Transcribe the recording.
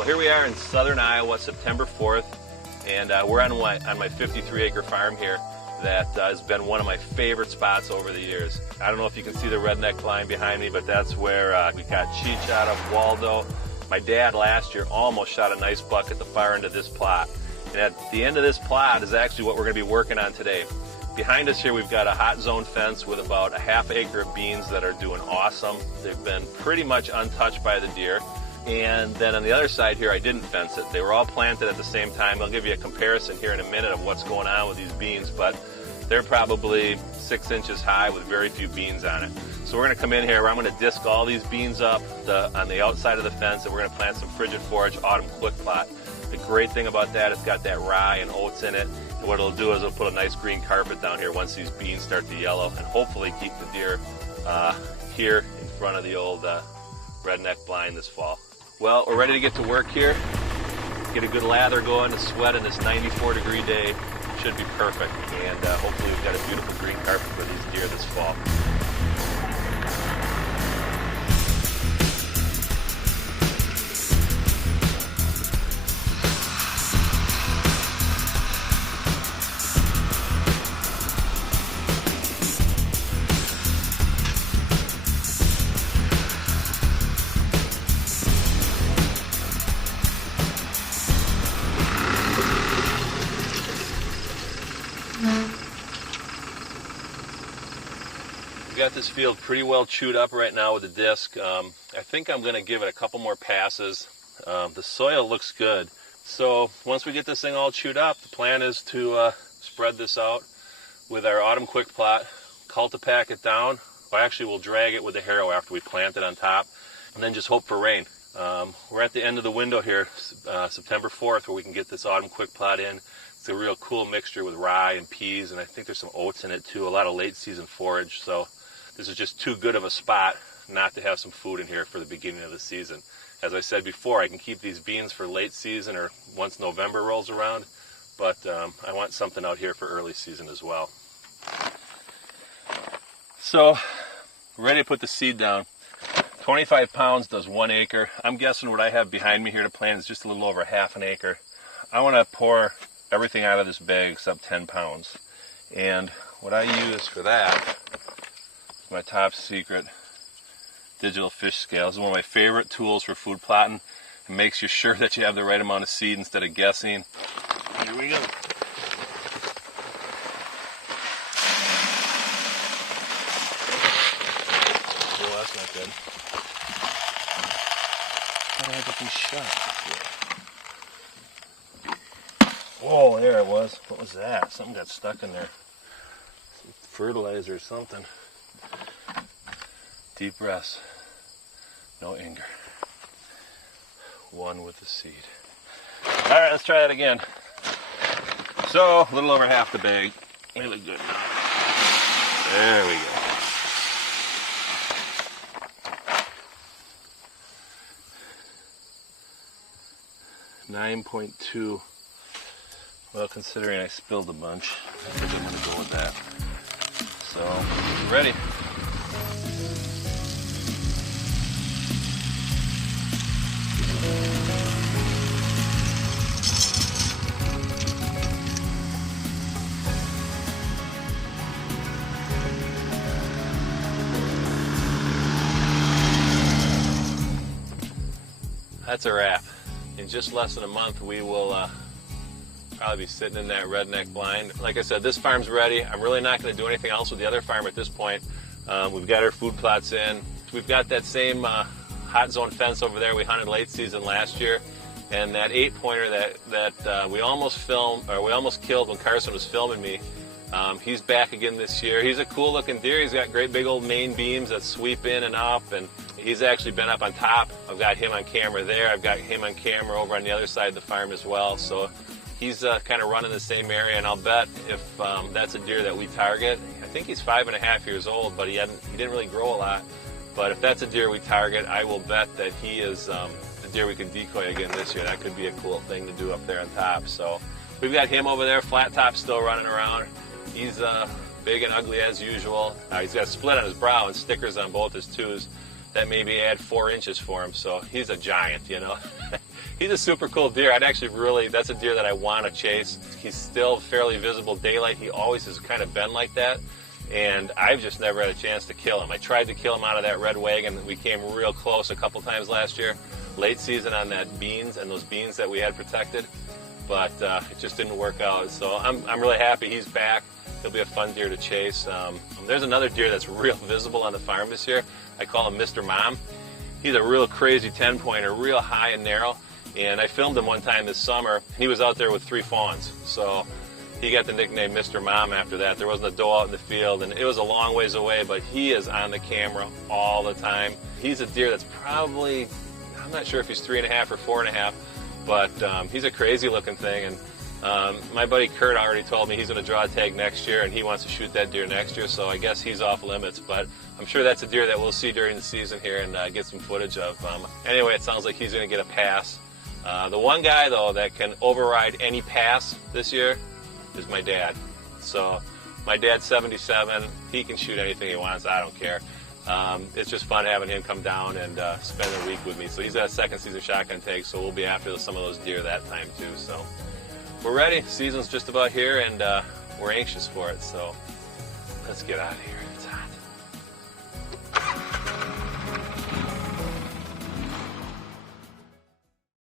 Well, here we are in southern Iowa, September 4th, and we're on my 53-acre farm here that has been one of my favorite spots over the years. I don't know if you can see the redneck line behind me, but that's where we got Cheech out of Waldo. My dad last year almost shot a nice buck at the far end of this plot. And at the end of this plot is actually what we're going to be working on today. Behind us here we've got a hot zone fence with about a ½ acre of beans that are doing awesome. They've been pretty much untouched by the deer. And then on the other side here I didn't fence it. They were all planted at the same time. I'll give you a comparison here in a minute of what's going on with these beans, but they're probably 6 inches high with very few beans on it. So we're going to come in here, I'm going to disc all these beans up on the outside of the fence, and we're going to plant some Frigid Forage autumn quick plot. The great thing about that, it's got that rye and oats in it. And what it'll do is it'll put a nice green carpet down here once these beans start to yellow, and hopefully keep the deer here in front of the old redneck blind this fall. Well, we're ready to get to work here. Get a good lather going, a sweat in this 94-degree day. Should be perfect, and hopefully we've got a beautiful green carpet for these deer this fall. Got this field pretty well chewed up right now with the disc. I think I'm going to give it a couple more passes. The soil looks good. So once we get this thing all chewed up, the plan is to spread this out with our autumn quick plot, cultipack it down. Well, actually we'll drag it with the harrow after we plant it on top, and then just hope for rain. We're at the end of the window here, September 4th, where we can get this autumn quick plot in. It's a real cool mixture with rye and peas, and I think there's some oats in it too, a lot of late season forage. So this is just too good of a spot not to have some food in here for the beginning of the season. As I said before, I can keep these beans for late season or once November rolls around, but I want something out here for early season as well. So, we're ready to put the seed down. 25 pounds does 1 acre. I'm guessing what I have behind me here to plant is just a little over ½ an acre. I want to pour everything out of this bag except 10 pounds. And what I use for that, my top secret digital fish scale. This is one of my favorite tools for food plotting. It makes you sure that you have the right amount of seed instead of guessing. Here we go. Oh, that's not good. I had to be shot. Oh, there it was. What was that? Something got stuck in there. Some fertilizer or something. Deep breaths, no anger. One with the seed. All right, let's try that again. So, a little over half the bag. They look good now. There we go. 9.2. Well, considering I spilled a bunch, I think I'm going to go with that. So, ready. That's a wrap. In just less than a month, we will probably be sitting in that redneck blind. Like I said, this farm's ready. I'm really not going to do anything else with the other farm at this point. We've got our food plots in. We've got that same hot zone fence over there we hunted late season last year, and that 8-pointer that we almost killed when Carson was filming me. He's back again this year. He's a cool looking deer. He's got great big old main beams that sweep in and up, and he's actually been up on top. I've got him on camera there. I've got him on camera over on the other side of the farm as well. So he's kind of running the same area, and I'll bet if that's a deer that we target, I think he's 5.5 years old, but he didn't really grow a lot. But if that's a deer we target, I will bet that he is the deer we can decoy again this year. That could be a cool thing to do up there on top. So we've got him over there, flat top still running around. He's big and ugly as usual. He's got a split on his brow and stickers on both his twos that maybe add 4 inches for him, so he's a giant, you know. He's a super cool deer. That's a deer that I want to chase. He's still fairly visible daylight. He always has kind of been like that. And I've just never had a chance to kill him. I tried to kill him out of that red wagon. We came real close a couple times last year, late season on that beans and those beans that we had protected, but it just didn't work out. So I'm really happy he's back. He'll be a fun deer to chase. There's another deer that's real visible on the farm this year. I call him Mr. Mom. He's a real crazy 10-pointer, real high and narrow. And I filmed him one time this summer. He was out there with 3 fawns. So he got the nickname Mr. Mom after that. There wasn't a doe out in the field, and it was a long ways away, but he is on the camera all the time. He's a deer that's probably, I'm not sure if he's 3.5 or 4.5, but he's a crazy looking thing. And my buddy Kurt already told me he's going to draw a tag next year, and he wants to shoot that deer next year, so I guess he's off limits. But I'm sure that's a deer that we'll see during the season here and get some footage of. Anyway, it sounds like he's going to get a pass. The one guy, though, that can override any pass this year is my dad. So my dad's 77. He can shoot anything he wants. I don't care. It's just fun having him come down and spend a week with me. So he's got a second season shotgun tag, so we'll be after some of those deer that time too. So we're ready. Season's just about here, and we're anxious for it. So let's get out of here. It's hot.